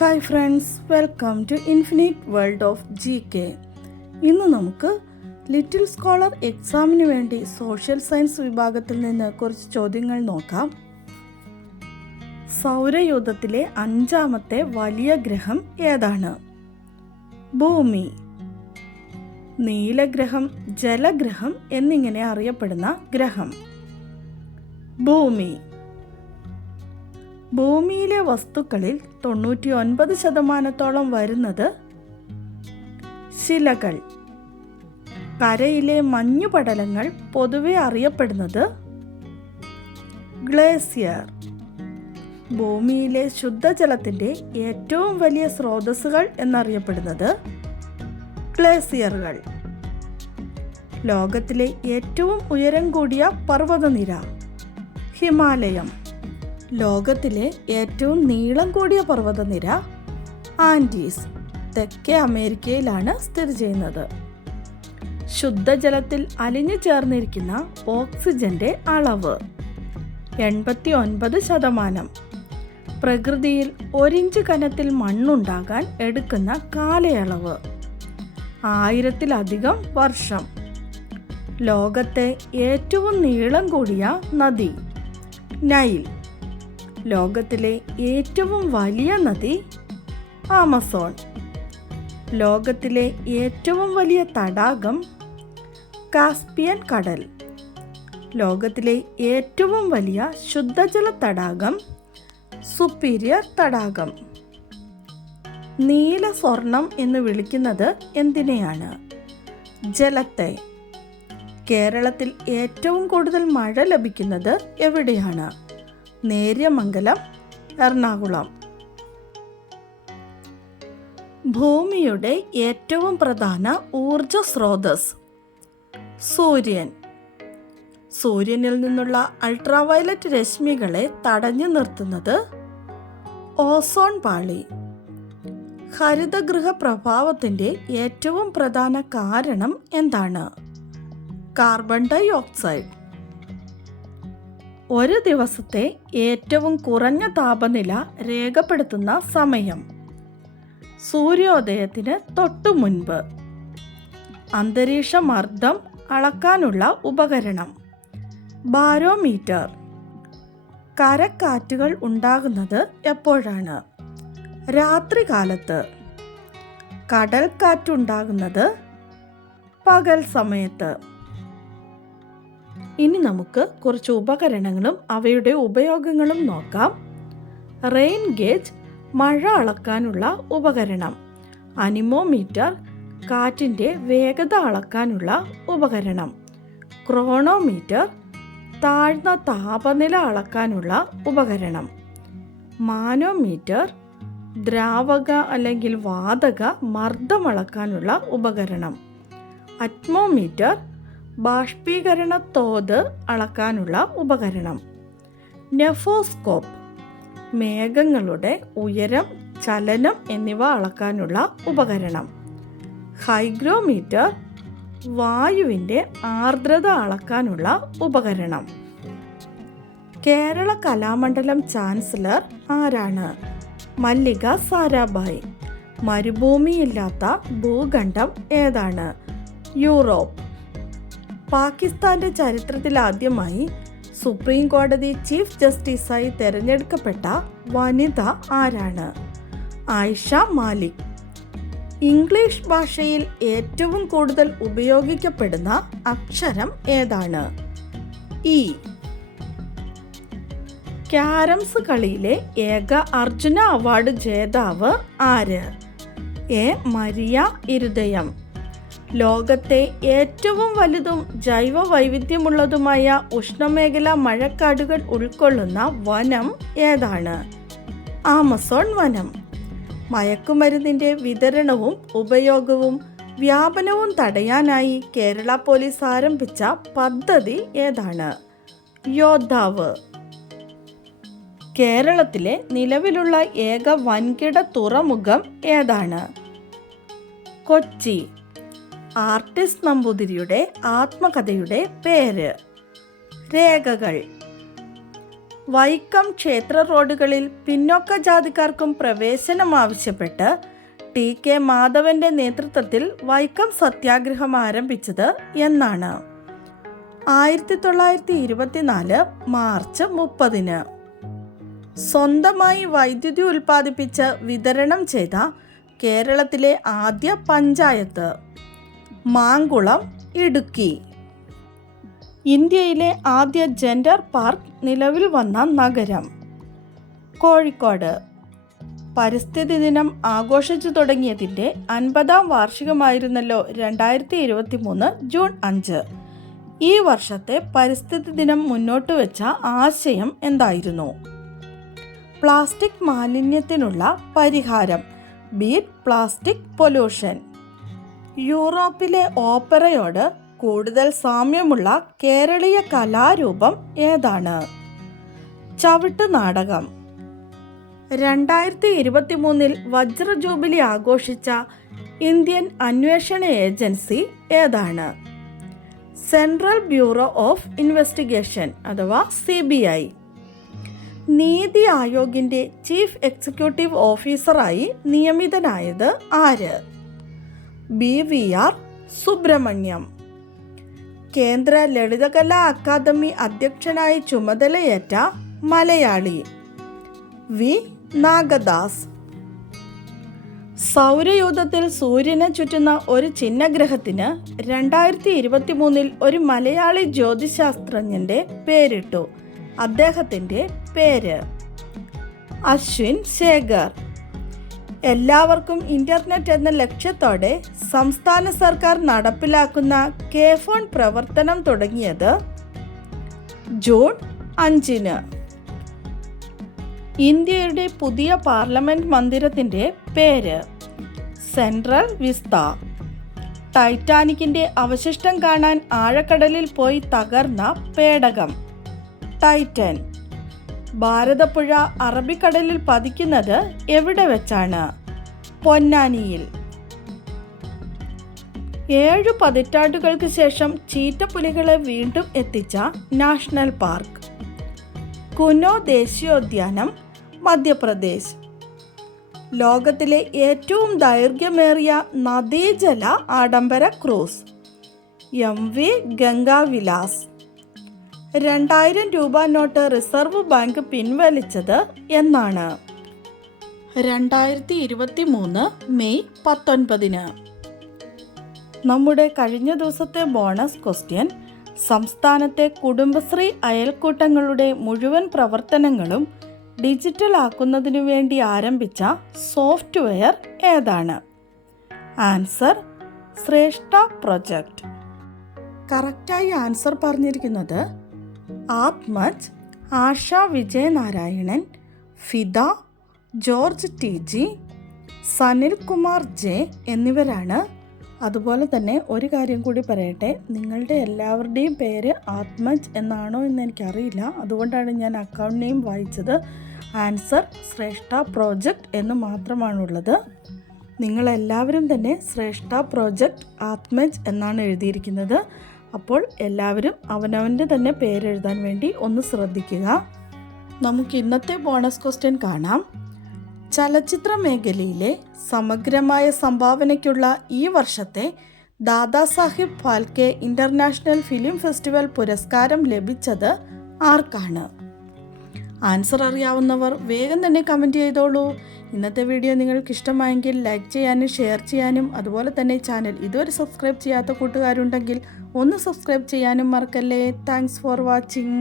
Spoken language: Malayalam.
Hi friends welcome to infinite world of G K ഇന്ന് നമുക്ക് ലിറ്റിൽ സ്കോളർ എക്സാമിന് വേണ്ടി സോഷ്യൽ സയൻസ് വിഭാഗത്തിൽ നിന്ന് കുറച്ച് ചോദ്യങ്ങൾ നോക്കാം. സൗരയൂഥത്തിലെ അഞ്ചാമത്തെ വലിയ ഗ്രഹം ഏതാണ്? ഭൂമി നീലഗ്രഹം ജലഗ്രഹം എന്നിങ്ങനെ അറിയപ്പെടുന്ന ഗ്രഹം. ഭൂമി ഭൂമിയിലെ വസ്തുക്കളിൽ തൊണ്ണൂറ്റി ഒൻപത് ശതമാനത്തോളം വരുന്നത് ശിലകൾ. കരയിലെ മഞ്ഞുപടലങ്ങൾ പൊതുവെ അറിയപ്പെടുന്നത് ഗ്ലേസിയർ. ഭൂമിയിലെ ശുദ്ധജലത്തിന്റെ ഏറ്റവും വലിയ സ്രോതസ്സുകൾ എന്നറിയപ്പെടുന്നത് ഗ്ലേസിയറുകൾ. ലോകത്തിലെ ഏറ്റവും ഉയരം കൂടിയ പർവതനിര ഹിമാലയം. ലോകത്തിലെ ഏറ്റവും നീളം കൂടിയ പർവതനിര ആൻഡീസ് തെക്കേ അമേരിക്കയിലാണ് സ്ഥിതി ചെയ്യുന്നത്. ശുദ്ധജലത്തിൽ അലിഞ്ഞു ചേർന്നിരിക്കുന്ന ഓക്സിജന്റെ അളവ് എൺപത്തി ഒൻപത് ശതമാനം. പ്രകൃതിയിൽ ഒരിഞ്ച് കനത്തിൽ മണ്ണുണ്ടാകാൻ എടുക്കുന്ന കാലയളവ് ആയിരത്തിലധികം വർഷം. ലോകത്തെ ഏറ്റവും നീളം കൂടിയ നദി നൈൽ. ലോകത്തിലെ ഏറ്റവും വലിയ നദി ആമസോൺ. ലോകത്തിലെ ഏറ്റവും വലിയ തടാകം കാസ്പിയൻ കടൽ. ലോകത്തിലെ ഏറ്റവും വലിയ ശുദ്ധജല തടാകം സുപ്പീരിയർ തടാകം. നീല സ്വർണം എന്ന് വിളിക്കുന്നത് എന്തിനെയാണ്? ജലത്തെ. കേരളത്തിൽ ഏറ്റവും കൂടുതൽ മഴ ലഭിക്കുന്നത് എവിടെയാണ്? നേര്യമംഗലം എറണാകുളം. ഭൂമിയുടെ ഏറ്റവും പ്രധാന ഊർജ സ്രോതസ് സൂര്യൻ. സൂര്യനിൽ നിന്നുള്ള അൾട്രാവയലറ്റ് രശ്മികളെ തടഞ്ഞു നിർത്തുന്നത് ഓസോൺ പാളി. ഹരിതഗൃഹ പ്രഭാവത്തിന്റെ ഏറ്റവും പ്രധാന കാരണം എന്താണ്? Carbon dioxide. ഒരു ദിവസത്തെ ഏറ്റവും കുറഞ്ഞ താപനില രേഖപ്പെടുത്തുന്ന സമയം. സൂര്യോദയത്തിന് തൊട്ടു മുൻപ്. അന്തരീക്ഷ മർദ്ദം അളക്കാനുള്ള ഉപകരണം. ബാരോമീറ്റർ. കരക്കാറ്റുകൾ ഉണ്ടാകുന്നത് എപ്പോഴാണ്? രാത്രികാലത്ത്. കടൽക്കാറ്റുണ്ടാകുന്നത് പകൽ സമയത്ത്. ഇനി നമുക്ക് കുറച്ച് ഉപകരണങ്ങളും അവയുടെ ഉപയോഗങ്ങളും നോക്കാം. റെയിൻ ഗേജ് മഴ അളക്കാനുള്ള ഉപകരണം. അനിമോമീറ്റർ കാറ്റിന്റെ വേഗത അളക്കാനുള്ള ഉപകരണം. ക്രോണോമീറ്റർ താഴ്ന്ന താപനില അളക്കാനുള്ള ഉപകരണം. മാനോമീറ്റർ ദ്രാവക അല്ലെങ്കിൽ വാതക മർദ്ദം അളക്കാനുള്ള ഉപകരണം. അറ്റ്മോമീറ്റർ ബാഷ്പീകരണ തോത് അളക്കാനുള്ള ഉപകരണം. നെഫോസ്കോപ്പ് മേഘങ്ങളുടെ ഉയരം ചലനം എന്നിവ അളക്കാനുള്ള ഉപകരണം. ഹൈഗ്രോമീറ്റർ വായുവിന്റെ ആർദ്രത അളക്കാനുള്ള ഉപകരണം. കേരള കലാമണ്ഡലം ചാൻസലർ ആരാണ്? മല്ലിക സാരാഭായ് മരുഭൂമിയില്ലാത്ത ഭൂഖണ്ഡം ഏതാണ്? യൂറോപ്പ്. പാകിസ്ഥാന്റെ ചരിത്രത്തിലാദ്യമായി സുപ്രീം കോടതി ചീഫ് ജസ്റ്റിസായി തെരഞ്ഞെടുക്കപ്പെട്ട വനിത ആരാണ്? ആയിഷ മാലിക്. ഇംഗ്ലീഷ് ഭാഷയിൽ ഏറ്റവും കൂടുതൽ ഉപയോഗിക്കപ്പെടുന്ന അക്ഷരം ഏതാണ്? ഇ. ക്യാരംസ് കളിയിലെ ഏക അർജുന അവാർഡ് ജേതാവ് ആര്? എ. മരിയ ഇരുദയം. ലോകത്തെ ഏറ്റവും വലുതും ജൈവ വൈവിധ്യമുള്ളതുമായ ഉഷ്ണമേഖലാ മഴക്കാടുകൾ ഉൾക്കൊള്ളുന്ന വനം ഏതാണ്? ആമസോൺ വനം. മയക്കുമരുന്നിന്റെ വിതരണവും ഉപയോഗവും വ്യാപനവും തടയാനായി കേരള പോലീസ് ആരംഭിച്ച പദ്ധതി ഏതാണ്? യോദ്ധാവ്. കേരളത്തിലെ നിലവിലുള്ള ഏക വൻകിട തുറമുഖം ഏതാണ്? കൊച്ചി. ആർട്ടിസ്റ്റ് നമ്പൂതിരിയുടെ ആത്മകഥയുടെ പേര്. രേഖകൾ. വൈക്കം ക്ഷേത്ര റോഡുകളിൽ പിന്നോക്ക ജാതിക്കാർക്കും പ്രവേശനം ആവശ്യപ്പെട്ട് ടി കെ മാധവന്റെ നേതൃത്വത്തിൽ വൈക്കം സത്യാഗ്രഹം ആരംഭിച്ചത് എന്നാണ്. ആയിരത്തി തൊള്ളായിരത്തി ഇരുപത്തിനാല് മാർച്ച് മുപ്പതിന്. സ്വന്തമായി വൈദ്യുതി ഉൽപ്പാദിപ്പിച്ച് വിതരണം ചെയ്ത കേരളത്തിലെ ആദ്യ പഞ്ചായത്ത്. മാങ്കുളം ഇടുക്കി. ഇന്ത്യയിലെ ആദ്യ ജെൻഡർ പാർക്ക് നിലവിൽ വന്ന നഗരം. കോഴിക്കോട്. പരിസ്ഥിതി ദിനം ആഘോഷിച്ചു തുടങ്ങിയതിന്റെ അൻപതാം വാർഷികമായിരുന്നല്ലോ രണ്ടായിരത്തി ഇരുപത്തി മൂന്ന് ജൂൺ അഞ്ച്. ഈ വർഷത്തെ പരിസ്ഥിതി ദിനം മുന്നോട്ട് വെച്ച ആശയം എന്തായിരുന്നു? പ്ലാസ്റ്റിക് മാലിന്യത്തിനുള്ള പരിഹാരം ബീറ്റ് പ്ലാസ്റ്റിക് പൊല്യൂഷൻ. യൂറോപ്പിലെ ഓപ്പറയോട് കൂടുതൽ സാമ്യമുള്ള കേരളീയ കലാരൂപം ഏതാണ്? ചവിട്ട് നാടകം. രണ്ടായിരത്തി ഇരുപത്തി മൂന്നിൽ വജ്ര ജൂബിലി ആഘോഷിച്ച ഇന്ത്യൻ അന്വേഷണ ഏജൻസി ഏതാണ്? സെൻട്രൽ ബ്യൂറോ ഓഫ് ഇൻവെസ്റ്റിഗേഷൻ അഥവാ സി ബി ഐ. നീതി ആയോഗിന്റെ ചീഫ് എക്സിക്യൂട്ടീവ് ഓഫീസറായി നിയമിതനായത് ആര്? B V R Subrahmanyam. കേന്ദ്ര ലളിതകലാ അക്കാദമി അധ്യക്ഷനായി ചുമതലയേറ്റ മലയാളി വി നാഗദാസ്. സൗരയൂഥത്തിൽ സൂര്യനെ ചുറ്റുന്ന ഒരു ചിഹ്നഗ്രഹത്തിന് രണ്ടായിരത്തി ഇരുപത്തി മൂന്നിൽ ഒരു മലയാളി ജ്യോതിശാസ്ത്രജ്ഞന്റെ പേരിട്ടു. അദ്ദേഹത്തിന്റെ പേര് അശ്വിൻ ശേഖർ. എല്ലാവർക്കും ഇന്റർനെറ്റ് എന്ന ലക്ഷ്യത്തോടെ സംസ്ഥാന സർക്കാർ നടപ്പിലാക്കുന്ന കെ ഫോൺ പ്രവർത്തനം തുടങ്ങിയത് ജൂൺ അഞ്ചിന്. ഇന്ത്യയുടെ പുതിയ പാർലമെന്റ് മന്ദിരത്തിന്റെ പേര് സെൻട്രൽ വിസ്ത. ടൈറ്റാനിക്കിന്റെ അവശിഷ്ടം കാണാൻ ആഴക്കടലിൽ പോയി തകർന്ന പേടകം ടൈറ്റൻ. ഭാരതപ്പുഴ അറബിക്കടലിൽ പതിക്കുന്നത് എവിടെ വെച്ചാണ്? പൊന്നാനിയിൽ. ഏഴു പതിറ്റാണ്ടുകൾക്ക് ശേഷം ചീറ്റപ്പുലികളെ വീണ്ടും എത്തിച്ച നാഷണൽ പാർക്ക്. കുനോ ദേശീയോദ്യാനം മധ്യപ്രദേശ്. ലോകത്തിലെ ഏറ്റവും ദൈർഘ്യമേറിയ നദീജല ആഡംബര ക്രൂസ്. M V Ganga Vilas. രണ്ടായിരം രൂപ നോട്ട് റിസർവ് ബാങ്ക് പിൻവലിച്ചത് എന്നാണ്. രണ്ടായിരത്തി ഇരുപത്തി മൂന്ന് മെയ് പത്തൊൻപതിന്. നമ്മുടെ കഴിഞ്ഞ ദിവസത്തെ ബോണസ് ക്വസ്റ്റ്യൻ സംസ്ഥാനത്തെ കുടുംബശ്രീ അയൽക്കൂട്ടങ്ങളുടെ മുഴുവൻ പ്രവർത്തനങ്ങളും ഡിജിറ്റൽ ആക്കുന്നതിനു വേണ്ടി ആരംഭിച്ച സോഫ്റ്റ്വെയർ ഏതാണ്? ആൻസർ ശ്രേഷ്ഠ പ്രൊജക്റ്റ് കറക്റ്റായി ആൻസർ പറഞ്ഞിരിക്കുന്നത് Athmaj Arsha Vijayanarayanan Fida George T G Sanil Kumar J എന്നിവരാണ്. അതുപോലെ തന്നെ ഒരു കാര്യം കൂടി പറയട്ടെ നിങ്ങളുടെ എല്ലാവരുടെയും പേര് ആത്മജ് എന്നാണോ എന്ന് എനിക്കറിയില്ല. അതുകൊണ്ടാണ് ഞാൻ അക്കൗണ്ട് നെയിം വായിച്ചത് ആൻസർ ശ്രേഷ്ഠ പ്രോജക്റ്റ് എന്ന് മാത്രമാണുള്ളത്. നിങ്ങളെല്ലാവരും തന്നെ ശ്രേഷ്ഠ പ്രോജക്റ്റ് ആത്മജ് എന്നാണ് എഴുതിയിരിക്കുന്നത്. അപ്പോൾ എല്ലാവരും അവനവന്റെ തന്നെ പേരെഴുതാൻ വേണ്ടി ഒന്ന് ശ്രദ്ധിക്കുക. നമുക്ക് ഇന്നത്തെ ബോണസ് ക്വസ്റ്റ്യൻ കാണാം. ചലച്ചിത്ര മേഖലയിലെ സമഗ്രമായ സംഭാവനയ്ക്കുള്ള ഈ വർഷത്തെ Dadasaheb Phalke international film festival പുരസ്കാരം ലഭിച്ചത് ആർക്കാണ്? ആൻസർ അറിയാവുന്നവർ വേഗം തന്നെ കമന്റ് ചെയ്തോളൂ. ഇന്നത്തെ വീഡിയോ നിങ്ങൾക്ക് ഇഷ്ടമായെങ്കിൽ ലൈക്ക് ചെയ്യാനും ഷെയർ ചെയ്യാനും അതുപോലെ തന്നെ ചാനൽ ഇതുവരെ സബ്സ്ക്രൈബ് ചെയ്യാത്ത കൂട്ടുകാരുണ്ടെങ്കിൽ ഒന്ന് സബ്സ്ക്രൈബ് ചെയ്യാനും മറക്കല്ലേ. Thanks for watching